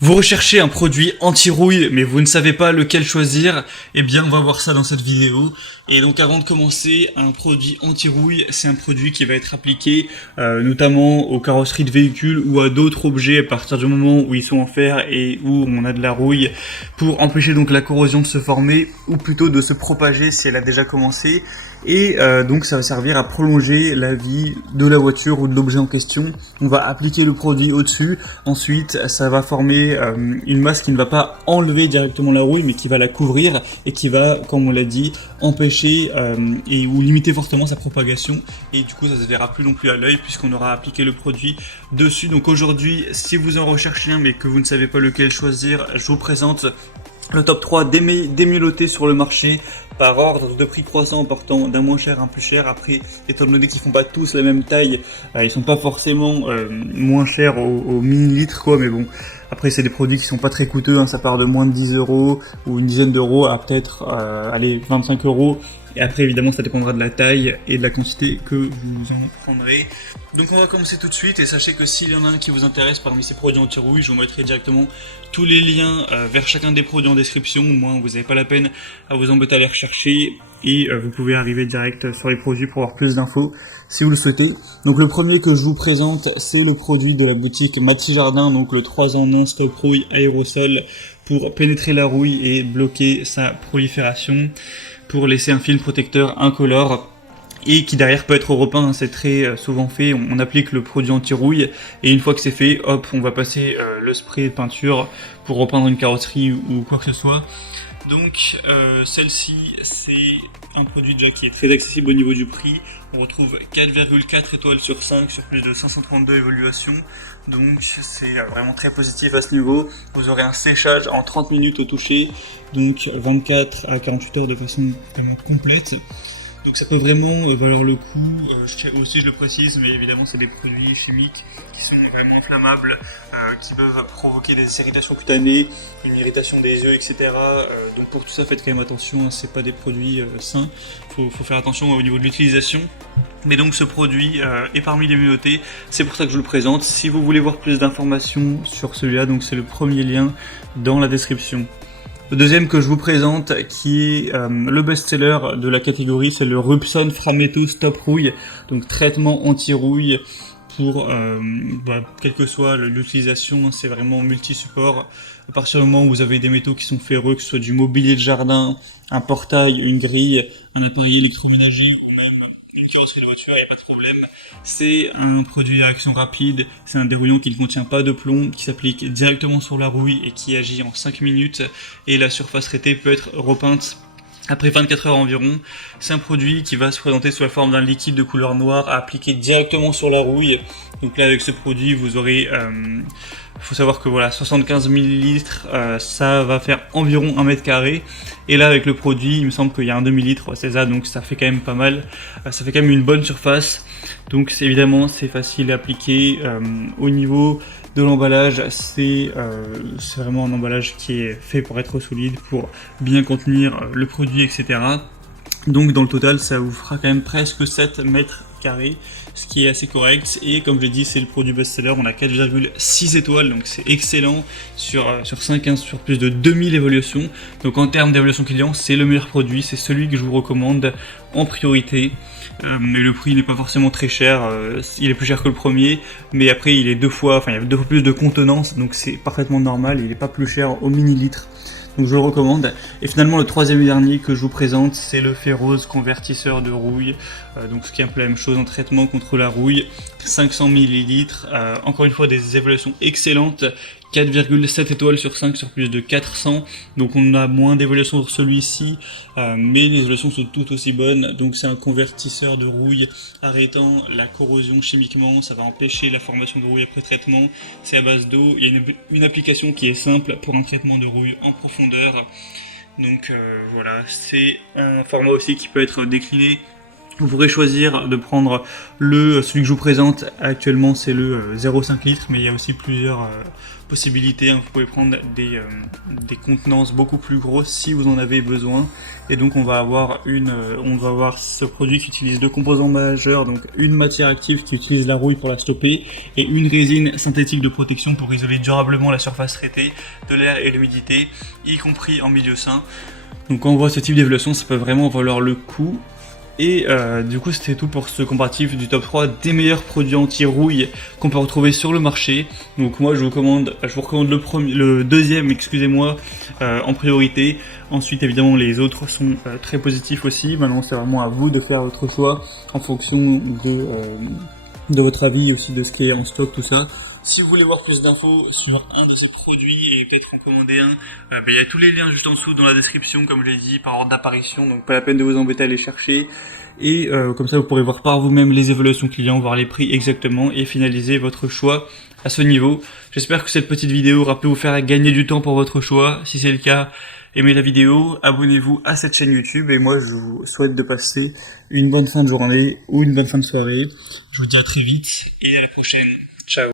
Vous recherchez un produit anti-rouille, mais vous ne savez pas lequel choisir? Eh bien, on va voir ça dans cette vidéo. Et donc, avant de commencer, un produit anti-rouille, c'est un produit qui va être appliqué notamment aux carrosseries de véhicules ou à d'autres objets à partir du moment où ils sont en fer et où on a de la rouille, pour empêcher donc la corrosion de se former, ou plutôt de se propager si elle a déjà commencé. Et donc ça va servir à prolonger la vie de la voiture ou de l'objet en question. On va appliquer le produit au-dessus. Ensuite, ça va former une masse qui ne va pas enlever directement la rouille, mais qui va la couvrir et qui va, comme on l'a dit, empêcher et ou limiter fortement sa propagation. Et du coup, ça se verra plus non plus à l'œil puisqu'on aura appliqué le produit dessus. Donc aujourd'hui, si vous en recherchez un mais que vous ne savez pas lequel choisir, je vous présente le top 3 démilotés sur le marché par ordre de prix croissant, partant d'un moins cher à un plus cher. Après, étant donné qu'ils font pas tous la même taille, ils sont pas forcément moins chers au millilitre, quoi, mais bon. Après, c'est des produits qui sont pas très coûteux, hein, ça part de moins de 10 euros ou une dizaine d'euros à peut-être, 25 euros. Et après, évidemment, ça dépendra de la taille et de la quantité que vous en prendrez. Donc on va commencer tout de suite, et sachez que s'il y en a un qui vous intéresse parmi ces produits anti-rouille, je vous mettrai directement tous les liens vers chacun des produits en description. Au moins, vous n'avez pas la peine à vous embêter à les rechercher, et vous pouvez arriver direct sur les produits pour avoir plus d'infos si vous le souhaitez. Donc le premier que je vous présente, c'est le produit de la boutique Maxi Jardin, donc le 3 en 1 Stop Rouille aérosol pour pénétrer la rouille et bloquer sa prolifération, pour laisser un film protecteur incolore et qui derrière peut être repeint. C'est très souvent fait. On applique le produit anti-rouille et une fois que c'est fait, hop, on va passer le spray de peinture pour repeindre une carrosserie ou quoi que ce soit. Donc celle-ci, c'est un produit déjà qui est très accessible au niveau du prix. On retrouve 4,4 étoiles sur 5 sur plus de 532 évaluations. Donc c'est vraiment très positif à ce niveau. Vous aurez un séchage en 30 minutes au toucher, donc 24 à 48 heures de façon vraiment complète. Donc ça peut vraiment valoir le coup. Je le précise, mais évidemment c'est des produits chimiques qui sont vraiment inflammables, qui peuvent provoquer des irritations cutanées, une irritation des yeux, etc. Donc pour tout ça, faites quand même attention, hein, c'est pas des produits sains. Faut faire attention au niveau de l'utilisation. Mais donc ce produit est parmi les mieux notés, c'est pour ça que je le présente. Si vous voulez voir plus d'informations sur celui-là, donc c'est le premier lien dans la description. Le deuxième que je vous présente, qui est le best-seller de la catégorie, c'est le Rubson Frametto Stop Rouille, donc traitement anti-rouille pour quelle que soit l'utilisation, c'est vraiment multi-support. À partir du moment où vous avez des métaux qui sont ferreux, que ce soit du mobilier de jardin, un portail, une grille, un appareil électroménager ou même une carrosserie de voiture, il n'y a pas de problème. C'est un produit à action rapide, c'est un dérouillant qui ne contient pas de plomb, qui s'applique directement sur la rouille et qui agit en 5 minutes, et la surface traitée peut être repeinte après 24 heures environ. C'est un produit qui va se présenter sous la forme d'un liquide de couleur noire à appliquer directement sur la rouille. Donc là, avec ce produit, vous aurez... faut savoir que voilà, 75 ml, ça va faire environ 1 mètre carré. Et là, avec le produit, il me semble qu'il y a un demi-litre, c'est ça, donc ça fait quand même pas mal. Ça fait quand même une bonne surface. Donc évidemment, c'est facile à appliquer. Au niveau de l'emballage, c'est vraiment un emballage qui est fait pour être solide, pour bien contenir le produit, etc. Donc dans le total, ça vous fera quand même presque 7 mètres carrés, ce qui est assez correct. Et comme je l'ai dit, c'est le produit best-seller. On a 4,6 étoiles, donc c'est excellent sur 5, hein, sur plus de 2000 évaluations. Donc en termes d'évaluation client, c'est le meilleur produit, c'est celui que je vous recommande en priorité. Mais le prix n'est pas forcément très cher, il est plus cher que le premier, mais après il est il y a 2 fois plus de contenance, donc c'est parfaitement normal, il n'est pas plus cher au millilitre. Donc je le recommande. Et finalement, le troisième et dernier que je vous présente, c'est le Ferrose convertisseur de rouille. Donc ce qui est un peu la même chose en traitement contre la rouille. 500 ml. Encore une fois, des évaluations excellentes. 4,7 étoiles sur 5 sur plus de 400. Donc on a moins d'évaluations sur celui-ci, mais les évaluations sont tout aussi bonnes. Donc c'est un convertisseur de rouille arrêtant la corrosion chimiquement. Ça va empêcher la formation de rouille après traitement. C'est à base d'eau. Il y a une application qui est simple pour un traitement de rouille en profondeur. Donc voilà, c'est un format aussi qui peut être décliné. Vous pourrez choisir de prendre celui que je vous présente actuellement, c'est le 0,5 litres, mais il y a aussi possibilité, hein. Vous pouvez prendre des contenances beaucoup plus grosses si vous en avez besoin. Et donc on va avoir ce produit qui utilise deux composants majeurs, donc une matière active qui utilise la rouille pour la stopper et une résine synthétique de protection pour isoler durablement la surface traitée de l'air et l'humidité, y compris en milieu sain. Donc quand on voit ce type d'évaluation, ça peut vraiment valoir le coup. Et du coup c'était tout pour ce comparatif du top 3 des meilleurs produits anti-rouille qu'on peut retrouver sur le marché. Donc moi je vous recommande le deuxième, excusez-moi, en priorité. Ensuite évidemment les autres sont très positifs aussi. Maintenant c'est vraiment à vous de faire votre choix en fonction de votre avis, aussi de ce qui est en stock, tout ça. Si vous voulez voir plus d'infos sur un de ces produits et peut-être en commander un, il y a tous les liens juste en dessous dans la description, comme je l'ai dit, par ordre d'apparition, donc pas la peine de vous embêter à les chercher. Et comme ça vous pourrez voir par vous-même les évaluations clients, voir les prix exactement et finaliser votre choix à ce niveau. J'espère que cette petite vidéo aura pu vous faire gagner du temps pour votre choix. Si c'est le cas, aimez la vidéo, abonnez-vous à cette chaîne YouTube et moi je vous souhaite de passer une bonne fin de journée ou une bonne fin de soirée. Je vous dis à très vite et à la prochaine. Ciao.